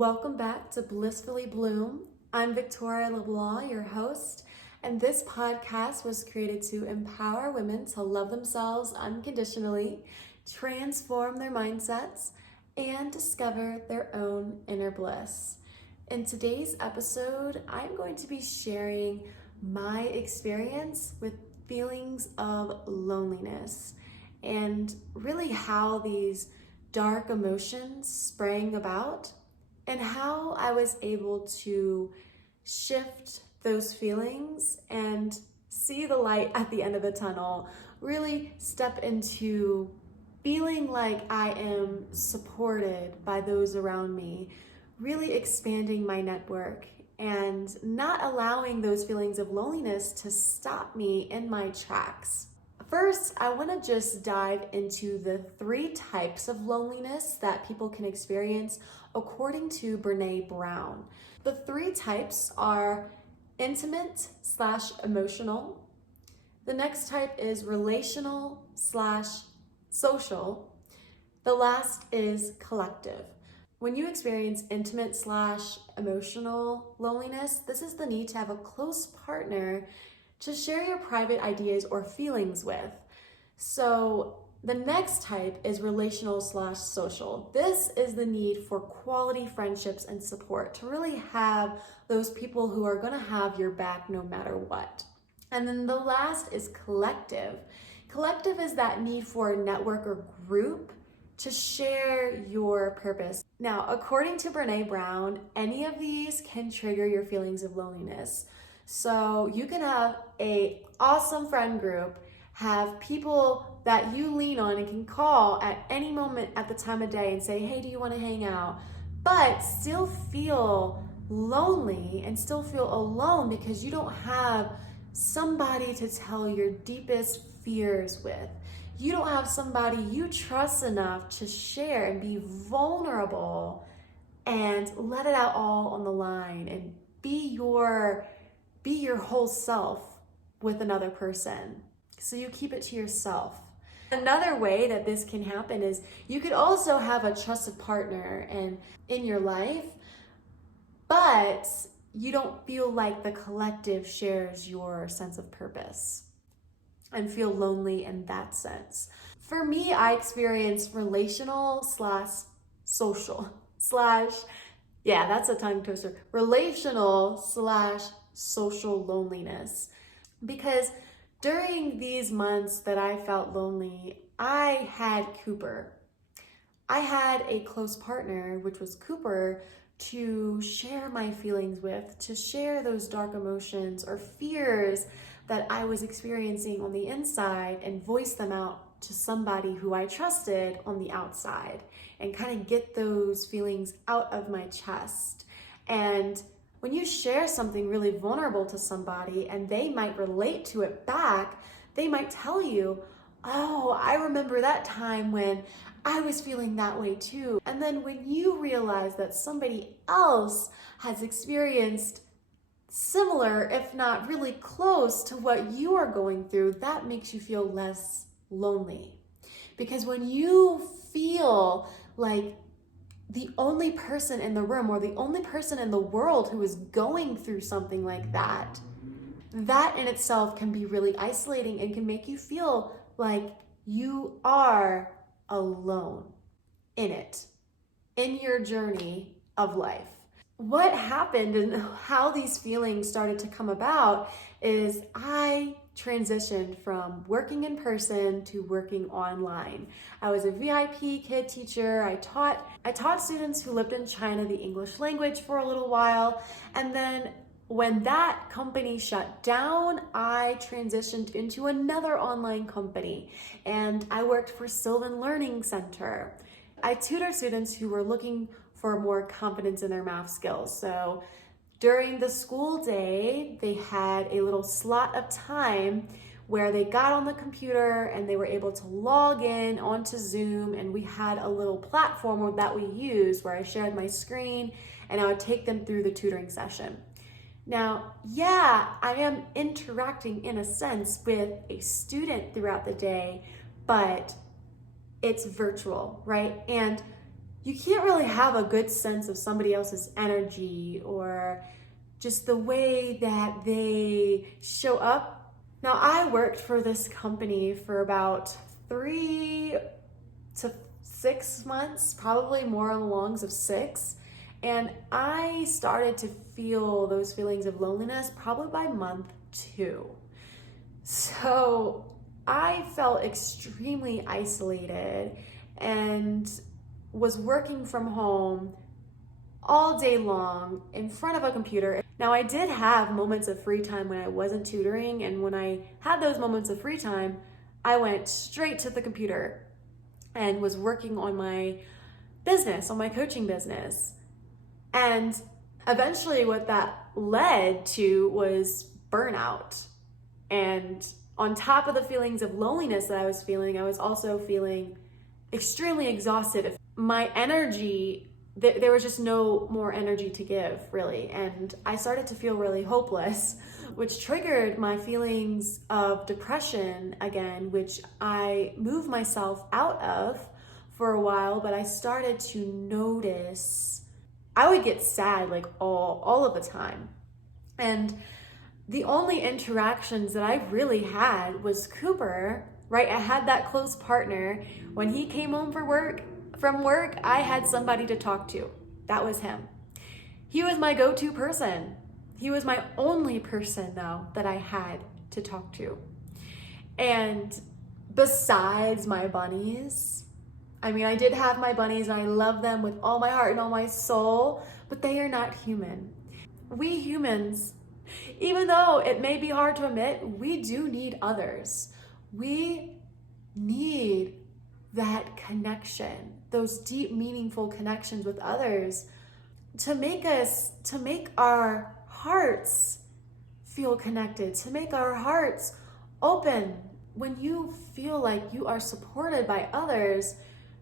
Welcome back to Blissfully Bloom. I'm Victoria LeBlanc, your host, and this podcast was created to empower women to love themselves unconditionally, transform their mindsets, and discover their own inner bliss. In today's episode, I'm going to be sharing my experience with feelings of loneliness and really how these dark emotions sprang about and how I was able to shift those feelings and see the light at the end of the tunnel, really step into feeling like I am supported by those around me, really expanding my network and not allowing those feelings of loneliness to stop me in my tracks. First, I want to just dive into the 3 types of loneliness that people can experience according to Brené Brown. The 3 types are intimate/emotional. The next type is relational/social. The last is collective. When you experience intimate/emotional loneliness, this is the need to have a close partner to share your private ideas or feelings with. So the next type is relational/social. This is the need for quality friendships and support, to really have those people who are going to have your back no matter what. And then the last is collective. Collective is that need for a network or group to share your purpose. Now, according to Brené Brown, any of these can trigger your feelings of loneliness. So you can have an awesome friend group, have people that you lean on and can call at any moment at the time of day and say, hey, do you want to hang out? But still feel lonely and still feel alone because you don't have somebody to tell your deepest fears with. You don't have somebody you trust enough to share and be vulnerable and let it out all on the line and be your whole self with another person. So you keep it to yourself. Another way that this can happen is you could also have a trusted partner in your life, but you don't feel like the collective shares your sense of purpose and feel lonely in that sense. For me, I experienced relational/social/ yeah, that's a tongue twister. Relational/social loneliness. Because during these months that I felt lonely, I had Cooper. I had a close partner, which was Cooper, to share my feelings with, to share those dark emotions or fears that I was experiencing on the inside and voice them out to somebody who I trusted on the outside and kind of get those feelings out of my chest. And when you share something really vulnerable to somebody and they might relate to it back, they might tell you, oh, I remember that time when I was feeling that way too. And then when you realize that somebody else has experienced similar, if not really close to what you are going through, that makes you feel less lonely. Because when you feel like the only person in the room or the only person in the world who is going through something like that, that in itself can be really isolating and can make you feel like you are alone in it, in your journey of life. What happened and how these feelings started to come about is I transitioned from working in person to working online. I was a VIP kid teacher. I taught students who lived in China the English language for a little while. And then when that company shut down, I transitioned into another online company and I worked for Sylvan Learning Center. I tutored students who were looking for more confidence in their math skills. So during the school day, they had a little slot of time where they got on the computer and they were able to log in onto Zoom, and we had a little platform that we used where I shared my screen and I would take them through the tutoring session. Now, yeah, I am interacting in a sense with a student throughout the day, but it's virtual, right? And you can't really have a good sense of somebody else's energy or just the way that they show up. Now, I worked for this company for about 3 to 6 months, probably more alongs of 6. And I started to feel those feelings of loneliness probably by month 2. So I felt extremely isolated and was working from home all day long in front of a computer. Now, I did have moments of free time when I wasn't tutoring, and when I had those moments of free time, I went straight to the computer and was working on my business, on my coaching business. And eventually, what that led to was burnout. And on top of the feelings of loneliness that I was feeling, I was also feeling extremely exhausted. My energy, there was just no more energy to give, really. And I started to feel really hopeless, which triggered my feelings of depression again, which I moved myself out of for a while, but I started to notice I would get sad like all of the time. And the only interactions that I really had was Cooper, right? I had that close partner. When he came home from work, I had somebody to talk to. That was him. He was my go-to person. He was my only person, though, that I had to talk to. And besides my bunnies, I mean, I did have my bunnies and I love them with all my heart and all my soul, but they are not human. We humans, even though it may be hard to admit, we do need others. We need that connection, those deep, meaningful connections with others to make our hearts feel connected, to make our hearts open. When you feel like you are supported by others,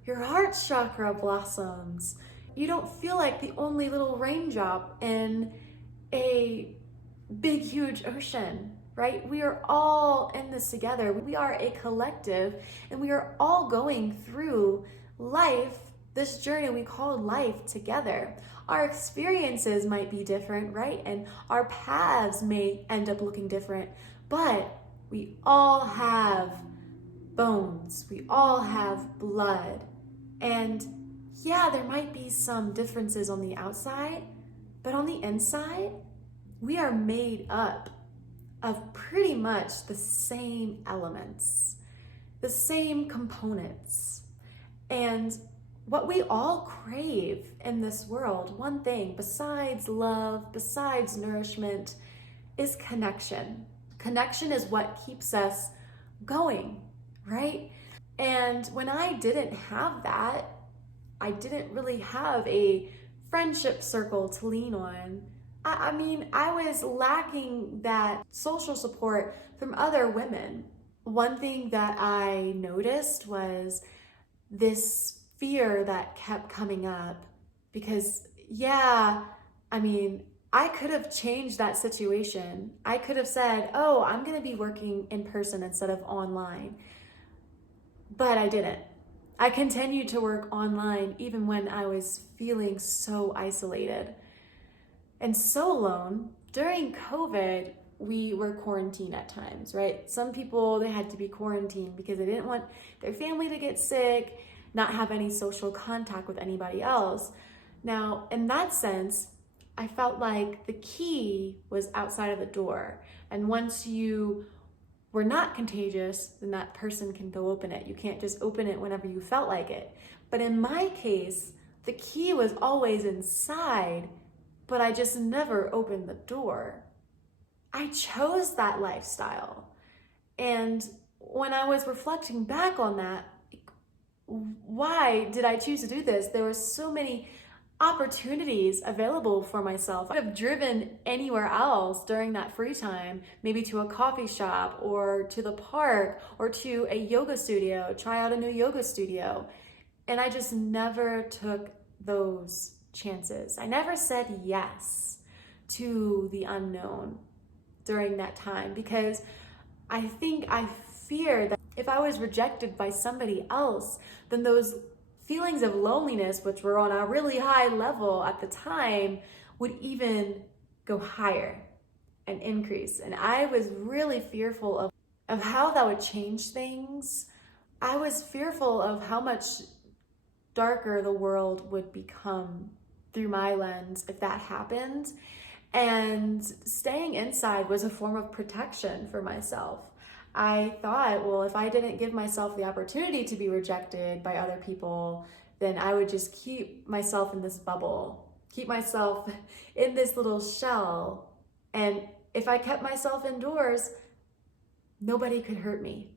your heart chakra blossoms. You don't feel like the only little raindrop in a big, huge ocean, right? We are all in this together. We are a collective, and we are all going through life, this journey we call life, together. Our experiences might be different, right? And our paths may end up looking different, but we all have bones. We all have blood. And yeah, there might be some differences on the outside, but on the inside, we are made up of pretty much the same elements, the same components. And what we all crave in this world, one thing besides love, besides nourishment, is connection. Connection is what keeps us going, right? And when I didn't have that, I didn't really have a friendship circle to lean on. I mean, I was lacking that social support from other women. One thing that I noticed was this fear that kept coming up because, yeah, I mean, I could have changed that situation. I could have said, oh, I'm going to be working in person instead of online. But I didn't. I continued to work online even when I was feeling so isolated and so alone. During COVID, we were quarantined at times, right? Some people, they had to be quarantined because they didn't want their family to get sick, not have any social contact with anybody else. Now, in that sense, I felt like the key was outside of the door. And once you were not contagious, then that person can go open it. You can't just open it whenever you felt like it. But in my case, the key was always inside, but I just never opened the door. I chose that lifestyle. And when I was reflecting back on that, why did I choose to do this? There were so many opportunities available for myself. I could have driven anywhere else during that free time, maybe to a coffee shop or to the park or to a yoga studio, try out a new yoga studio. And I just never took those chances. I never said yes to the unknown during that time because I think I feared that if I was rejected by somebody else, then those feelings of loneliness, which were on a really high level at the time, would even go higher and increase. And I was really fearful of how that would change things. I was fearful of how much darker the world would become through my lens if that happened. And staying inside was a form of protection for myself. I thought, well, if I didn't give myself the opportunity to be rejected by other people, then I would just keep myself in this bubble, keep myself in this little shell. And if I kept myself indoors, nobody could hurt me.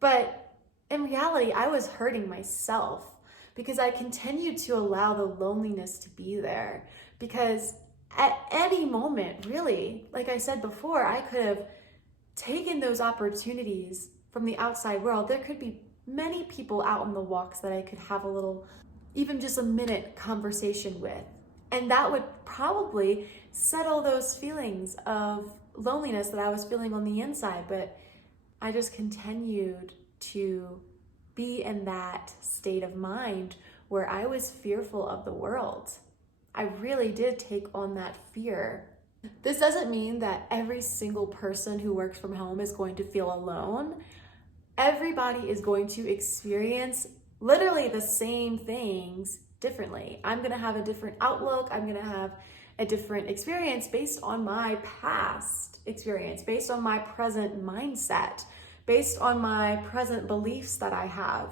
But in reality, I was hurting myself because I continued to allow the loneliness to be there. Because at any moment, really, like I said before, I could have taken those opportunities from the outside world. There could be many people out on the walks that I could have a little, even just a minute conversation with. And that would probably settle those feelings of loneliness that I was feeling on the inside. But I just continued to be in that state of mind where I was fearful of the world. I really did take on that fear. This doesn't mean that every single person who works from home is going to feel alone. Everybody is going to experience literally the same things differently. I'm going to have a different outlook. I'm going to have a different experience based on my past experience, based on my present mindset, based on my present beliefs that I have.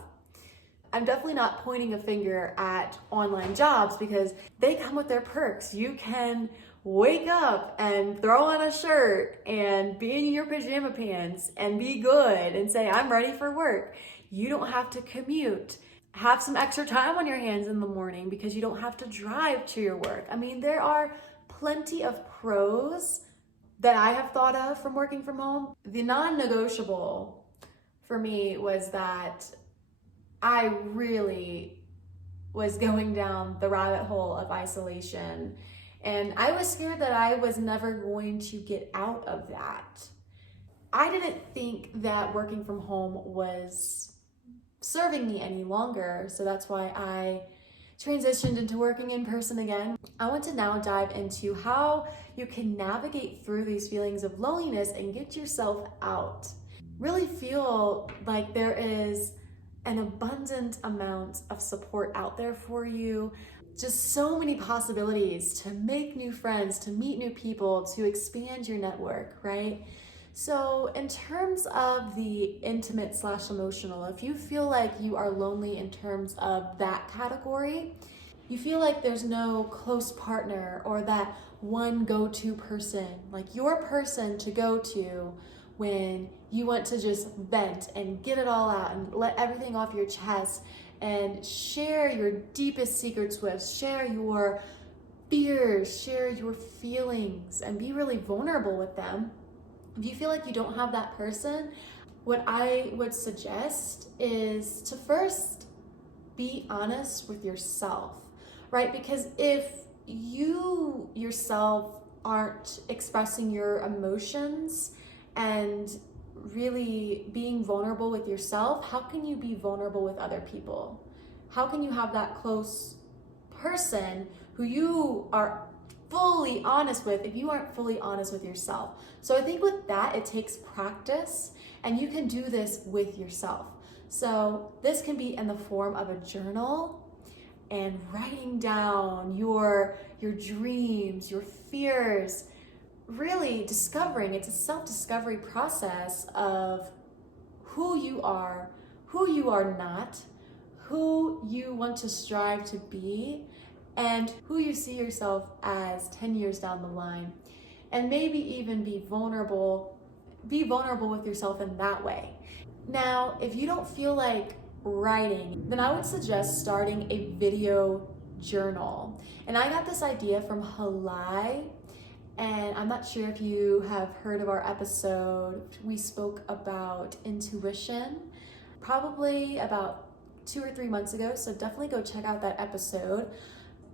I'm definitely not pointing a finger at online jobs because they come with their perks. You can wake up and throw on a shirt and be in your pajama pants and be good and say, I'm ready for work. You don't have to commute. Have some extra time on your hands in the morning because you don't have to drive to your work. I mean, there are plenty of pros that I have thought of from working from home. The non-negotiable for me was that I really was going down the rabbit hole of isolation. And I was scared that I was never going to get out of that. I didn't think that working from home was serving me any longer. So that's why I transitioned into working in person again. I want to now dive into how you can navigate through these feelings of loneliness and get yourself out. Really feel like there is an abundant amount of support out there for you. Just so many possibilities to make new friends, to meet new people, to expand your network, right? So in terms of the intimate / emotional, if you feel like you are lonely in terms of that category, you feel like there's no close partner or that one go-to person, like your person to go to when you want to just vent and get it all out and let everything off your chest and share your deepest secrets with, share your fears, share your feelings, and be really vulnerable with them. If you feel like you don't have that person, what I would suggest is to first be honest with yourself, right? Because if you yourself aren't expressing your emotions and really being vulnerable with yourself, how can you be vulnerable with other people? How can you have that close person who you are fully honest with if you aren't fully honest with yourself? So I think with that, it takes practice, and you can do this with yourself. So this can be in the form of a journal and writing down your dreams, your fears, really discovering. It's a self-discovery process of who you are not, who you want to strive to be, and who you see yourself as 10 years down the line. And maybe even be vulnerable with yourself in that way. Now, if you don't feel like writing, then I would suggest starting a video journal. And I got this idea from Halai. And I'm not sure if you have heard of our episode. We spoke about intuition probably about 2 or 3 months ago. So definitely go check out that episode.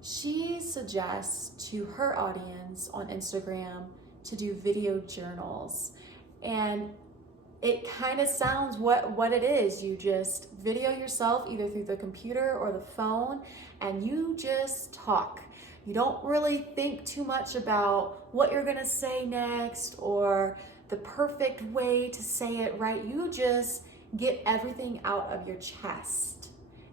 She suggests to her audience on Instagram to do video journals. And it kind of sounds what it is. You just video yourself either through the computer or the phone, and you just talk. You don't really think too much about what you're gonna say next or the perfect way to say it, right? You just get everything out of your chest.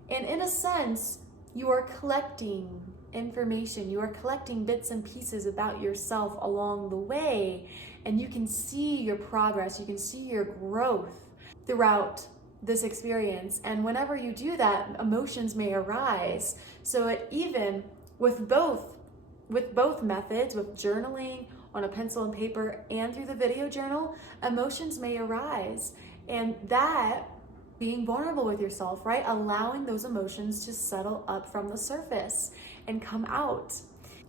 And in a sense, you are collecting information. You are collecting bits and pieces about yourself along the way, and you can see your progress. You can see your growth throughout this experience. And whenever you do that, emotions may arise. So even with both methods, with journaling on a pencil and paper and through the video journal, emotions may arise. And that, being vulnerable with yourself, right? Allowing those emotions to settle up from the surface and come out.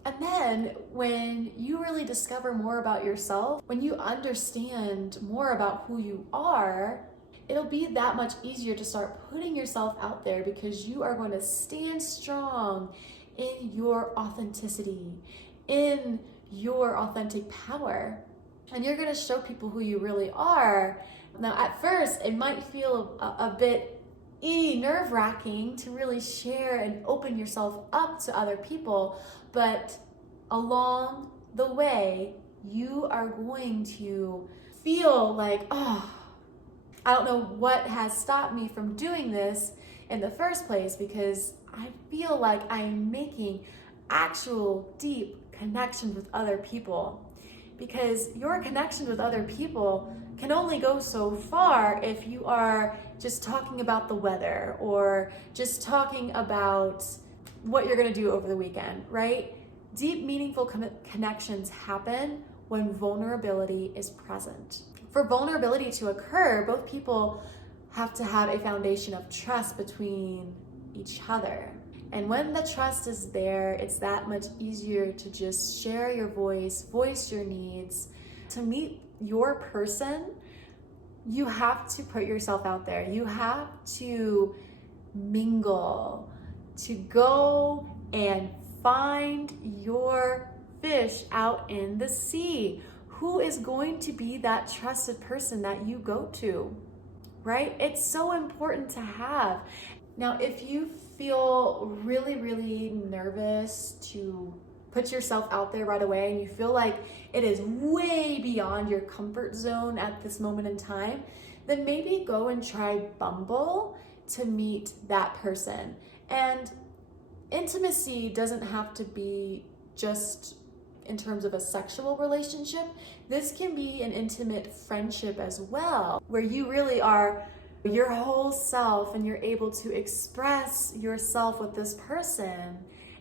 And then when you really discover more about yourself, when you understand more about who you are, it'll be that much easier to start putting yourself out there, because you are going to stand strong in your authenticity, in your authentic power. And you're going to show people who you really are. Now, at first, it might feel a bit nerve-wracking to really share and open yourself up to other people, but along the way, you are going to feel like, oh, I don't know what has stopped me from doing this in the first place, because I feel like I'm making actual deep connections with other people. Because your connection with other people can only go so far if you are just talking about the weather or just talking about what you're going to do over the weekend, right? Deep, meaningful connections happen when vulnerability is present. For vulnerability to occur, both people have to have a foundation of trust between each other. And when the trust is there, it's that much easier to just share your voice your needs. To meet your person, you have to put yourself out there. You have to mingle, to go and find your fish out in the sea. Who is going to be that trusted person that you go to, right? It's so important to have. Now, if you feel really, really nervous to put yourself out there right away, and you feel like it is way beyond your comfort zone at this moment in time, then maybe go and try Bumble to meet that person. And intimacy doesn't have to be just in terms of a sexual relationship. This can be an intimate friendship as well, where you really are your whole self and you're able to express yourself with this person,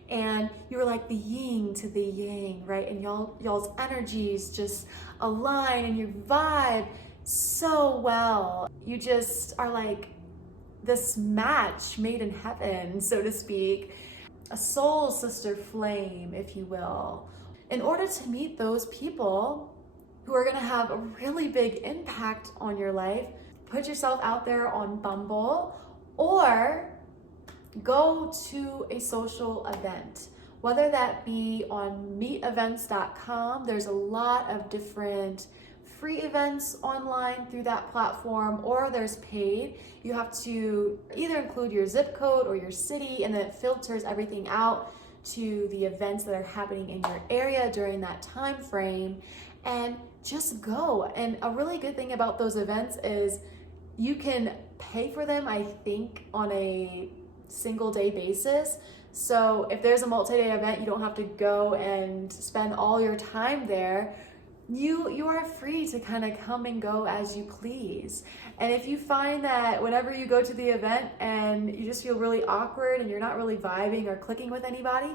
and you're like the yin to the yang, right? And y'all's energies just align and you vibe so well. You just are like this match made in heaven, so to speak, a soul sister flame, if you will. In order to meet those people who are going to have a really big impact on your life, put yourself out there on Bumble or go to a social event, whether that be on meetevents.com. There's a lot of different free events online through that platform, or there's paid. You have to either include your zip code or your city, and then it filters everything out to the events that are happening in your area during that time frame, and just go. And a really good thing about those events is you can pay for them, I think, on a single day basis. So if there's a multi-day event, you don't have to go and spend all your time there. You are free to kind of come and go as you please. And if you find that whenever you go to the event and you just feel really awkward and you're not really vibing or clicking with anybody,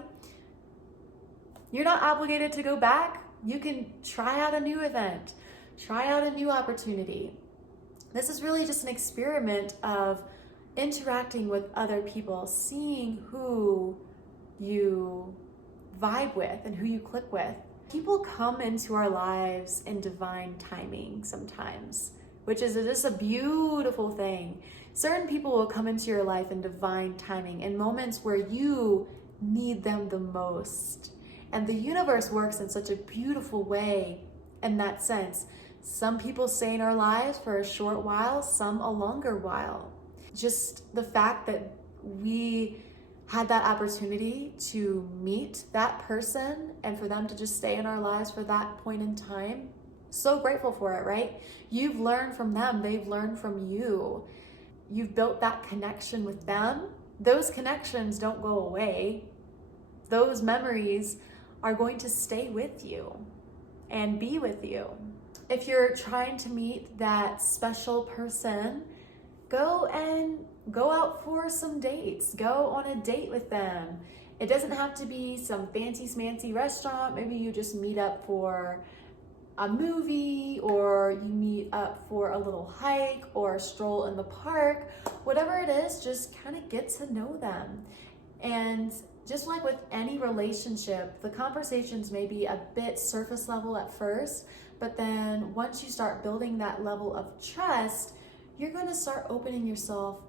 you're not obligated to go back. You can try out a new event, try out a new opportunity. This is really just an experiment of interacting with other people, seeing who you vibe with and who you click with. People come into our lives in divine timing sometimes, which is just a beautiful thing. Certain people will come into your life in divine timing in moments where you need them the most. And the universe works in such a beautiful way in that sense. Some people stay in our lives for a short while, some a longer while. Just the fact that we had that opportunity to meet that person and for them to just stay in our lives for that point in time, so grateful for it, right? You've learned from them, they've learned from you. You've built that connection with them. Those connections don't go away. Those memories are going to stay with you and be with you. If you're trying to meet that special person, go out for some dates. Go on a date with them. It doesn't have to be some fancy smancy restaurant. Maybe you just meet up for a movie, or you meet up for a little hike or a stroll in the park. Whatever it is, just kind of get to know them. And just like with any relationship, the conversations may be a bit surface level at first, but then once you start building that level of trust, you're going to start opening yourself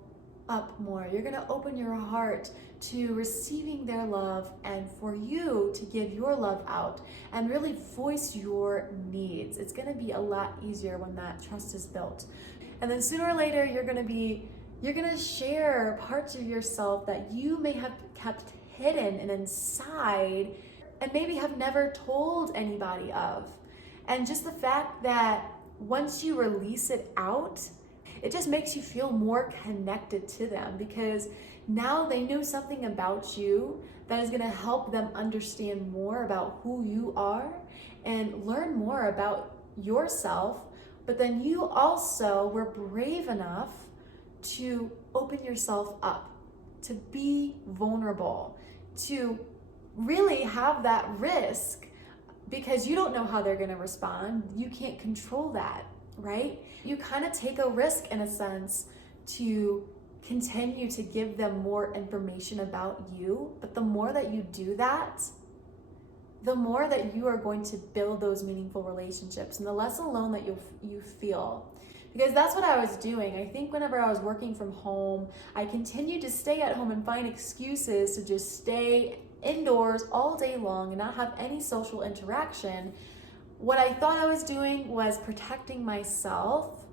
up more. You're going to open your heart to receiving their love and for you to give your love out and really voice your needs. It's going to be a lot easier when that trust is built. And then sooner or later, you're going to share parts of yourself that you may have kept hidden and inside and maybe have never told anybody of. And just the fact that once you release it out, it just makes you feel more connected to them, because now they know something about you that is going to help them understand more about who you are and learn more about yourself. But then you also were brave enough to open yourself up, to be vulnerable, to really have that risk, because you don't know how they're going to respond. You can't control that, right? You kind of take a risk in a sense to continue to give them more information about you. But the more that you do that, the more that you are going to build those meaningful relationships and the less alone that you feel. Because that's what I was doing. I think whenever I was working from home, I continued to stay at home and find excuses to just stay indoors all day long and not have any social interaction. What I thought I was doing was protecting myself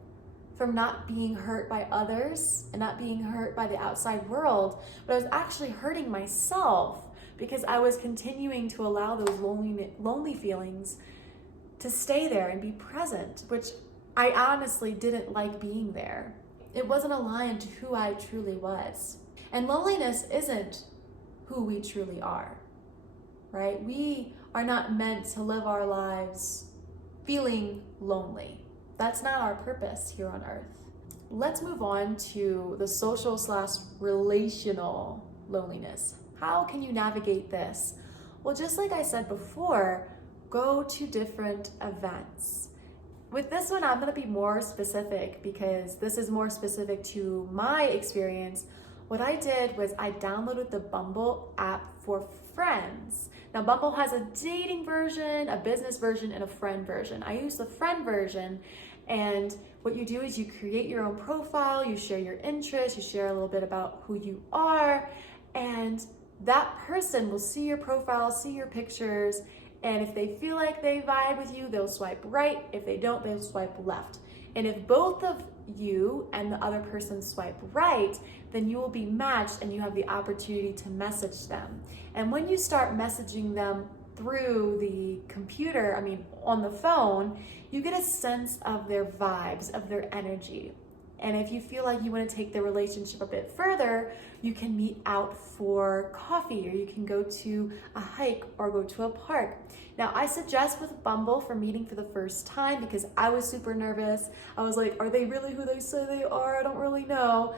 from not being hurt by others and not being hurt by the outside world, but I was actually hurting myself because I was continuing to allow those lonely feelings to stay there and be present, which I honestly didn't like being there. It wasn't aligned to who I truly was. And loneliness isn't who we truly are, right? We are not meant to live our lives feeling lonely. That's not our purpose here on earth. Let's move on to the social/relational loneliness. How can you navigate this? Well, just like I said before, go to different events. With this one, I'm going to be more specific because this is more specific to my experience. What I did was I downloaded the Bumble app for friends. Now, Bumble has a dating version, a business version, and a friend version. I use the friend version, and what you do is you create your own profile, you share your interests, you share a little bit about who you are, and that person will see your profile, see your pictures, and if they feel like they vibe with you, they'll swipe right. If they don't, they'll swipe left. And if both of you and the other person swipe right, then you will be matched and you have the opportunity to message them. And when you start messaging them through the computer, on the phone, you get a sense of their vibes, of their energy. And if you feel like you want to take the relationship a bit further, you can meet out for coffee, or you can go to a hike or go to a park. Now, I suggest with Bumble for meeting for the first time because I was super nervous. I was like, are they really who they say they are? I don't really know.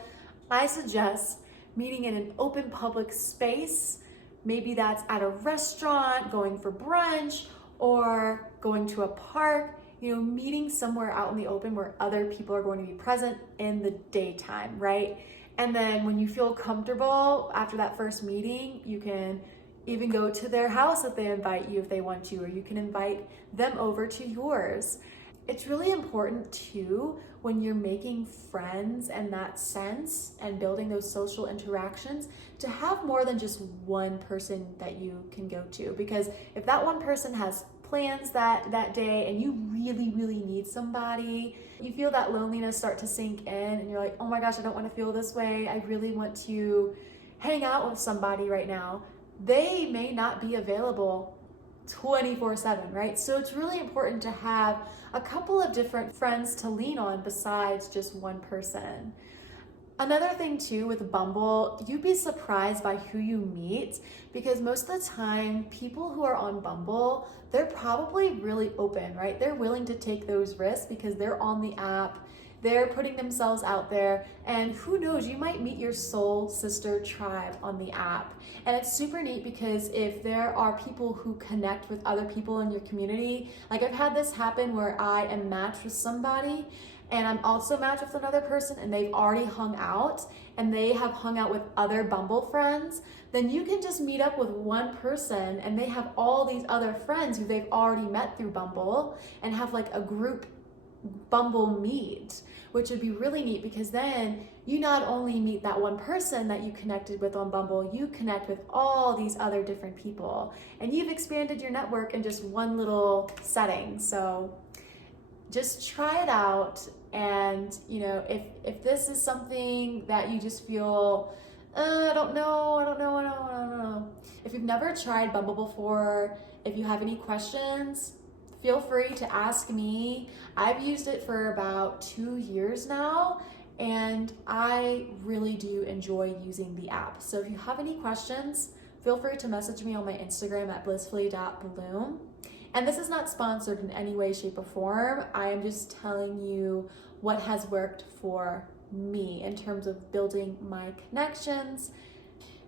I suggest meeting in an open public space. Maybe that's at a restaurant, going for brunch, or going to a park. Meeting somewhere out in the open where other people are going to be present in the daytime, right? And then when you feel comfortable after that first meeting, you can even go to their house if they invite you if they want to, or you can invite them over to yours. It's really important too, when you're making friends in that sense and building those social interactions, to have more than just one person that you can go to. Because if that one person has plans that day and you really need somebody, you feel that loneliness start to sink in and you're like, oh my gosh, I don't want to feel this way. I really want to hang out with somebody right now. They may not be available 24/7, right? So it's really important to have a couple of different friends to lean on besides just one person. Another thing too with Bumble, you'd be surprised by who you meet, because most of the time people who are on Bumble, they're probably really open, right? They're willing to take those risks because they're on the app, they're putting themselves out there, and who knows, you might meet your soul sister tribe on the app. And it's super neat because if there are people who connect with other people in your community, like I've had this happen where I am matched with somebody and I'm also matched with another person and they've already hung out and they have hung out with other Bumble friends, then you can just meet up with one person and they have all these other friends who they've already met through Bumble and have like a group Bumble meet, which would be really neat because then you not only meet that one person that you connected with on Bumble, you connect with all these other different people and you've expanded your network in just one little setting. So just try it out. And if this is something that you just feel, I don't know. If you've never tried Bumble before, if you have any questions, feel free to ask me. I've used it for about 2 years now, and I really do enjoy using the app. So if you have any questions, feel free to message me on my Instagram at blissfully.bloom. And this is not sponsored in any way, shape, or form. I am just telling you what has worked for me in terms of building my connections.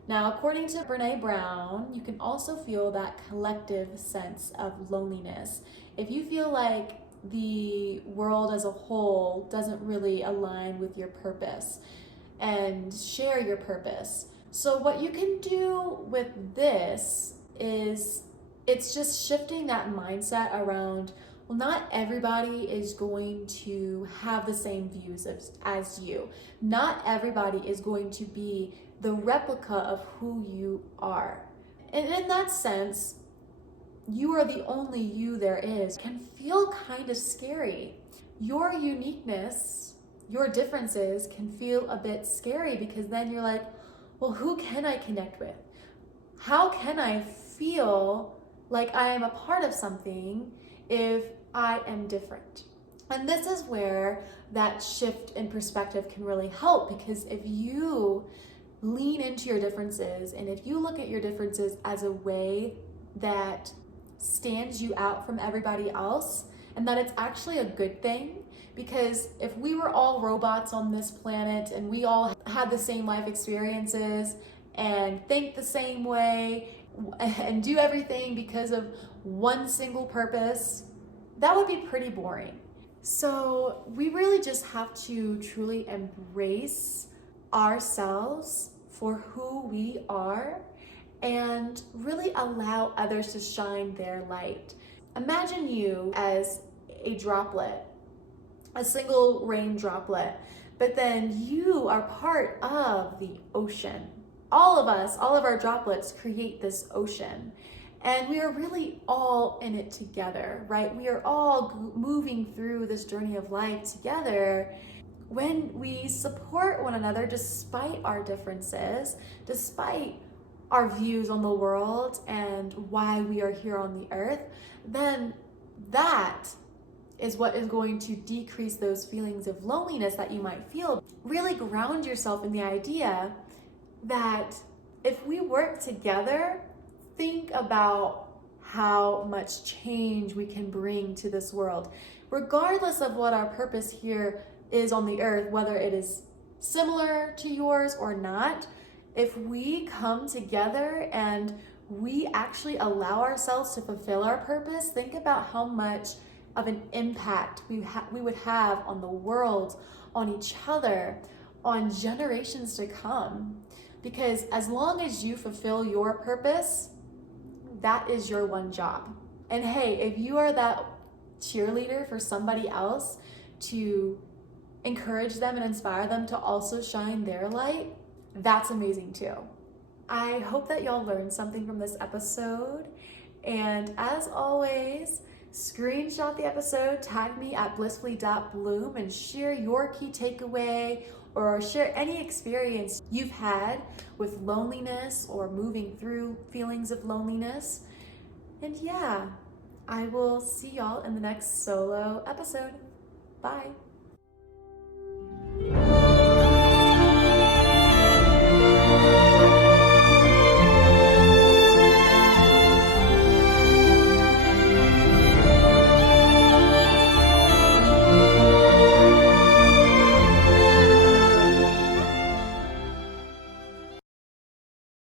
Now, according to Brene Brown, you can also feel that collective sense of loneliness. If you feel like the world as a whole doesn't really align with your purpose and share your purpose. So what you can do with this is it's just shifting that mindset around, well, not everybody is going to have the same views as you. Not everybody is going to be the replica of who you are. And in that sense, you are the only you there is. It can feel kind of scary. Your uniqueness, your differences can feel a bit scary because then you're like, well, who can I connect with? How can I feel like I am a part of something if I am different? And this is where that shift in perspective can really help, because if you lean into your differences and if you look at your differences as a way that stands you out from everybody else, and that it's actually a good thing, because if we were all robots on this planet and we all had the same life experiences and think the same way and do everything because of one single purpose, that would be pretty boring. So we really just have to truly embrace ourselves for who we are and really allow others to shine their light. Imagine you as a droplet, a single rain droplet, but then you are part of the ocean. All of us, all of our droplets create this ocean, and we are really all in it together, right? We are all moving through this journey of life together. When we support one another despite our differences, despite our views on the world and why we are here on the earth, then that is what is going to decrease those feelings of loneliness that you might feel. Really ground yourself in the idea that if we work together, think about how much change we can bring to this world, regardless of what our purpose here is on the earth, whether it is similar to yours or not. If we come together and we actually allow ourselves to fulfill our purpose, think about how much of an impact we would have on the world, on each other, on generations to come. Because as long as you fulfill your purpose, that is your one job. And hey, if you are that cheerleader for somebody else to encourage them and inspire them to also shine their light, that's amazing too. I hope that y'all learned something from this episode, And as always, screenshot the episode, tag me at blissfully.bloom, and share your key takeaway or share any experience you've had with loneliness or moving through feelings of loneliness. And yeah, I will see y'all in the next solo episode. Bye.